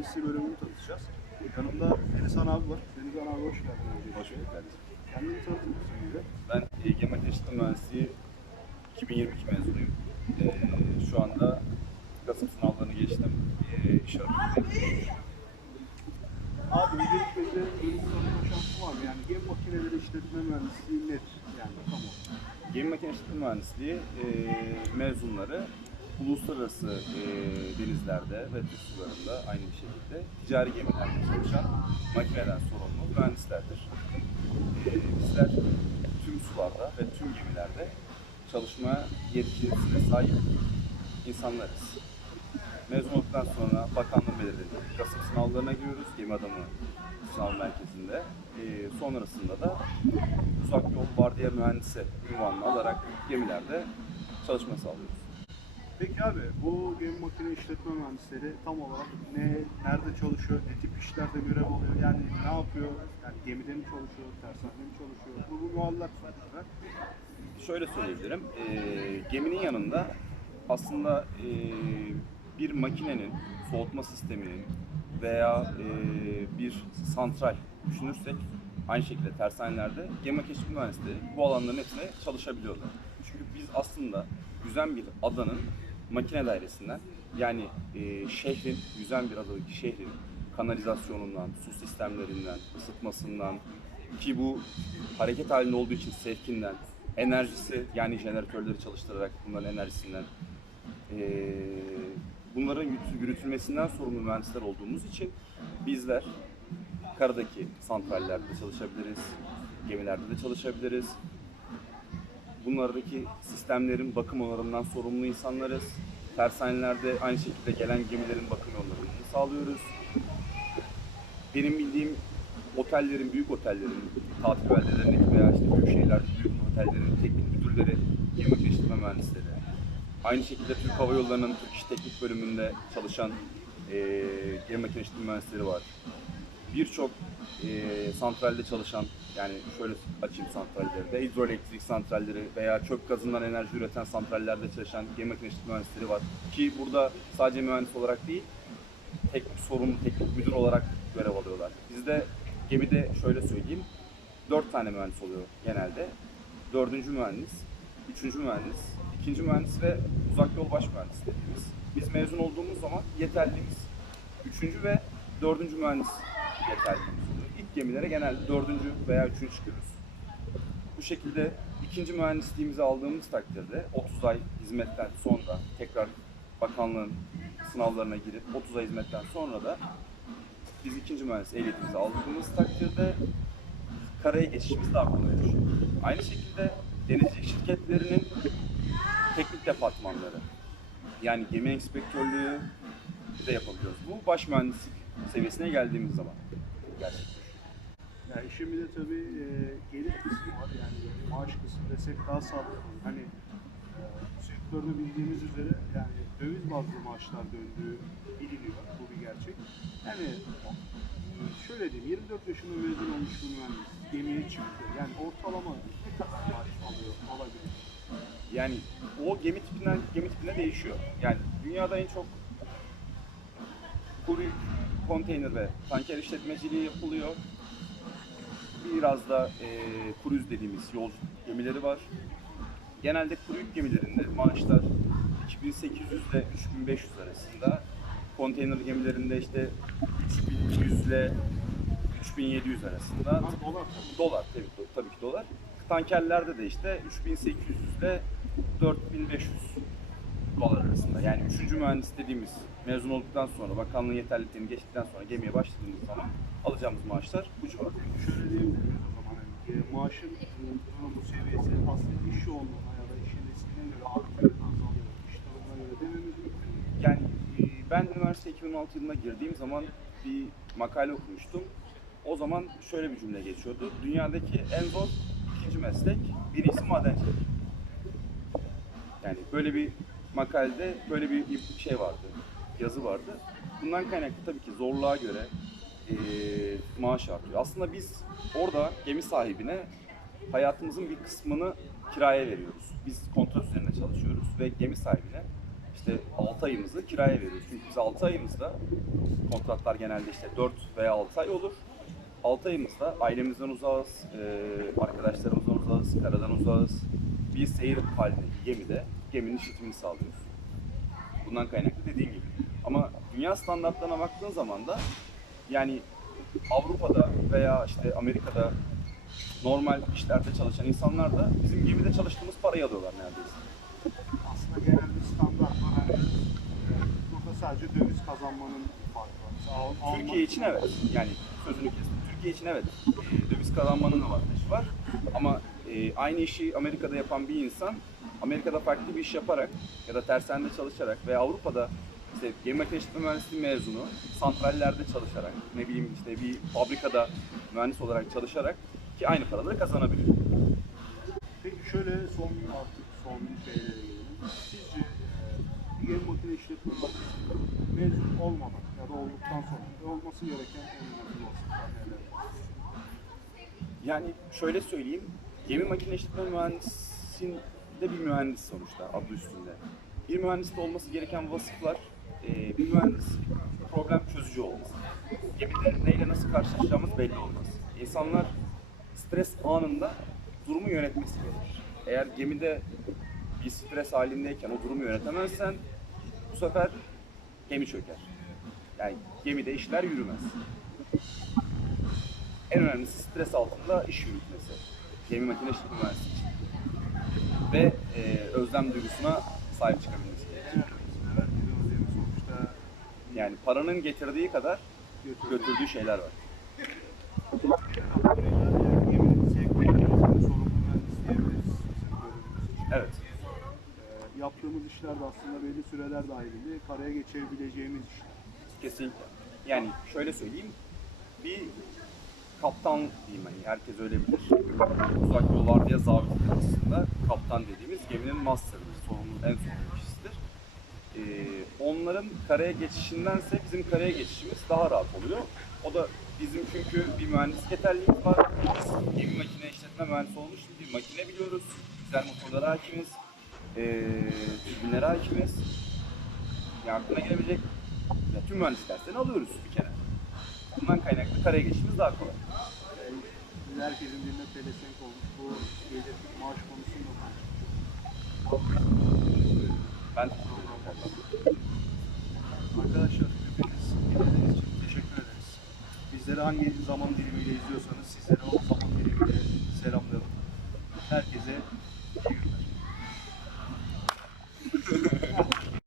mühendisliği bölümünü tanıtacağız. Yanımda Denizhan abi var. Denizhan abi hoş geldin. Hoş bulduk kardeşim. Kendini tanıtır mısın bize? Ben e, Gema Teşhis Mühendisliği 2022 mezunuyum. E, şu anda Kasım sınavlarını geçtim. E, iş arıyorum. Abi öncelikle bölümü tanıtma şansı var mı? Yani gemi makineleri işletme mühendisliği nedir? Yani tam olarak. Gemi Makine İşletme Mühendisliği e, mezunları uluslararası e, denizlerde ve Türk sularında aynı şekilde ticari gemilerde çalışan makineden sorumlu mühendislerdir. E, bizler tüm sularda ve tüm gemilerde çalışma yetkisine sahip insanlarız. Mezun olduktan sonra bakanlığın belirlediği Kasım sınavlarına giriyoruz gemi adamı sınav merkezinde. E, sonrasında da uzak yol vardiya mühendisi ünvanını alarak gemilerde çalışma sağlıyoruz. Peki abi bu gemi makine işletme mühendisleri tam olarak ne, nerede çalışıyor, ne tip işlerde görev alıyor? Yani ne yapıyor? Yani gemide mi çalışıyor, tersanede mi çalışıyor? Bu, bu muallak sonuçlar. Şöyle söyleyebilirim, e, geminin yanında aslında e, bir makinenin, soğutma sisteminin veya e, bir santral düşünürsek aynı şekilde tersanelerde gemi keşif mühendisleri bu alanların hepsine çalışabiliyorlar. Çünkü biz aslında yüzen bir adanın makine dairesinden yani e, şehrin, yüzen bir adadaki şehrin kanalizasyonundan, su sistemlerinden, ısıtmasından ki bu hareket halinde olduğu için sevkinden, enerjisi yani jeneratörleri çalıştırarak bunların enerjisinden eee, bunların yürütü- yürütülmesinden sorumlu mühendisler olduğumuz için bizler karadaki santrallerde çalışabiliriz, gemilerde de çalışabiliriz. Bunlardaki sistemlerin bakım onarımından sorumlu insanlarız. Tersanelerde aynı şekilde gelen gemilerin bakım onarımını sağlıyoruz. Benim bildiğim otellerin, büyük otellerin, tatil beldelerindeki veya işte büyük şehirlerde büyük otellerin teknik müdürleri, gemi geliştirme mühendisleri. Aynı şekilde Türk Hava Yolları'nın Türk İş Teknik bölümünde çalışan eee gemi makinesi mühendisleri var. Birçok eee santralde çalışan, yani şöyle açayım santralleri de, hidroelektrik santralleri veya çöp gazından enerji üreten santrallerde çalışan gemi makinesi mühendisleri var. Ki burada sadece mühendis olarak değil, teknik sorumlu, teknik müdür olarak görev alıyorlar. Bizde gemide şöyle söyleyeyim, dört tane mühendis oluyor genelde. Dördüncü mühendis, üçüncü mühendis, ikinci mühendis ve uzak yol baş mühendis dediğimiz. Biz mezun olduğumuz zaman yeterliğimiz üçüncü ve dördüncü mühendis oluyor. İlk gemilere genelde dördüncü veya üçüncü çıkıyoruz. Bu şekilde ikinci mühendisliğimizi aldığımız takdirde 30 ay hizmetten sonra tekrar bakanlığın sınavlarına girip 30 ay hizmetten sonra da biz ikinci mühendis ehliyetimizi aldığımız takdirde karaya geçişimiz daha kolay. Aynı şekilde denizcilik şirketlerinin teknik departmanları yani gemi inspektörlüğü de yapabiliyoruz. Bu baş mühendislik seviyesine geldiğimiz zaman gerçekleşiyor. Yani işin bir de tabii e, gelir kısmı var. Yani maaş kısmı desek daha sağlıklı. Hani e, sektörünü bildiğimiz üzere yani döviz bazlı maaşlar döndüğü biliniyor. Bu bir gerçek. Yani şöyle diyeyim 24 yaşında mezun olmuş bir mühendis gemiye çıktı. Yani ortalama ne kadar maaş alıyor, alabilir? Yani o gemi tipinden gemi tipine değişiyor. Yani dünyada en çok kuru konteyner ve tanker işletmeciliği yapılıyor. Biraz da e, kruz dediğimiz yolcu gemileri var. Genelde kuru yük gemilerinde maaşlar 2800 ile 3500 arasında. Konteyner gemilerinde işte 3100 ile 3700 arasında. Ha, dolar tabii. Dolar tabii, tabii ki dolar. Tankerlerde de işte 3800 ile 4500 dolar arasında. Yani üçüncü mühendis dediğimiz mezun olduktan sonra bakanlığın yeterliliklerini geçtikten sonra gemiye başladığımız zaman alacağımız maaşlar bu civarda. Şöyle diyebiliriz o zaman hani e, maaşın e, durumu seviyesi aslında iş yoğunluğuna ya da işin riskine göre artıyor, azalıyor. İş durumuna göre dememiz mümkün. Yani e, ben üniversite 2016 yılında girdiğim zaman bir makale okumuştum. O zaman şöyle bir cümle geçiyordu. Dünyadaki en zor ikinci meslek, birincisi madencilik. Yani böyle bir makalede böyle bir şey vardı, yazı vardı. Bundan kaynaklı tabii ki zorluğa göre e, maaş artıyor. Aslında biz orada gemi sahibine hayatımızın bir kısmını kiraya veriyoruz. Biz kontrat üzerine çalışıyoruz ve gemi sahibine işte 6 ayımızı kiraya veriyoruz. Çünkü biz 6 ayımızda kontratlar genelde işte 4 veya 6 ay olur. 6 ayımızda ailemizden uzağız, arkadaşlarımızdan uzağız, karadan uzağız. Bir seyir halindeki gemide geminin işletimini sağlıyoruz. Bundan kaynaklı dediğin gibi. Ama dünya standartlarına baktığın zaman da yani Avrupa'da veya işte Amerika'da normal işlerde çalışan insanlar da bizim gemide çalıştığımız parayı alıyorlar neredeyse. Aslında genel bir standart var. E, burada sadece döviz kazanmanın farkı var. Al- Türkiye için evet. Yani sözünü kestim. Türkiye için evet. e, Döviz kazanmanın avantajı var. Ama e, aynı işi Amerika'da yapan bir insan Amerika'da farklı bir iş yaparak ya da tersanede çalışarak veya Avrupa'da işte gemi işletme mühendisliği mezunu santrallerde çalışarak ne bileyim işte bir fabrikada mühendis olarak çalışarak ki aynı paraları kazanabilir. Peki şöyle son artık son şeylere gelelim. Sizce e, bir gemi makine işletme mezun olmadan ya da olduktan sonra olması gereken en önemli vasıflar neler? Yani şöyle söyleyeyim, gemi makine işletme mühendisinde bir mühendis sonuçta adı üstünde. Bir mühendiste olması gereken vasıflar, e, bir mühendis problem çözücü olması. Gemide neyle nasıl karşılaşacağımız belli olmaz. İnsanlar stres anında durumu yönetmesi gerekir. Eğer gemide bir stres halindeyken o durumu yönetemezsen bu sefer gemi çöker. Yani gemide işler yürümez. En önemlisi stres altında iş yürütmesi. Gemi makine işletme mühendisi. Ve e, özlem duygusuna sahip çıkabilmesi gerekiyor. Yani paranın getirdiği kadar götürdüğü şeyler var. Evet. E, yaptığımız işler de aslında belli süreler dahilinde karaya geçebileceğimiz işler. Kesinlikle. Yani şöyle söyleyeyim. Bir kaptan diyeyim hani herkes öyle bilir. Uzak yol vardiya zabiti aslında kaptan dediğimiz geminin master'ıdır. Sorumlu, en sorumlu kişisidir. Ee, onların karaya geçişindense bizim karaya geçişimiz daha rahat oluyor. O da bizim çünkü bir mühendislik yeterliğimiz var. Biz gemi makine işletme mühendisi olmuş bir makine biliyoruz. Güzel motorlara hakimiz. Ee, türbinlere hakimiz. Yani gelebilecek ya tüm mühendis derslerini alıyoruz bir kere. Bundan kaynaklı karaya geçişimiz daha kolay. Biz herkesin diline pelesenk olmuş bu gelir maaş konusunda. Ben. Arkadaşlar hepiniz dinlediğiniz için teşekkür ederiz. Bizleri hangi zaman dilimiyle izliyorsanız sizlere o zaman dilimiyle selamlıyorum. Herkese.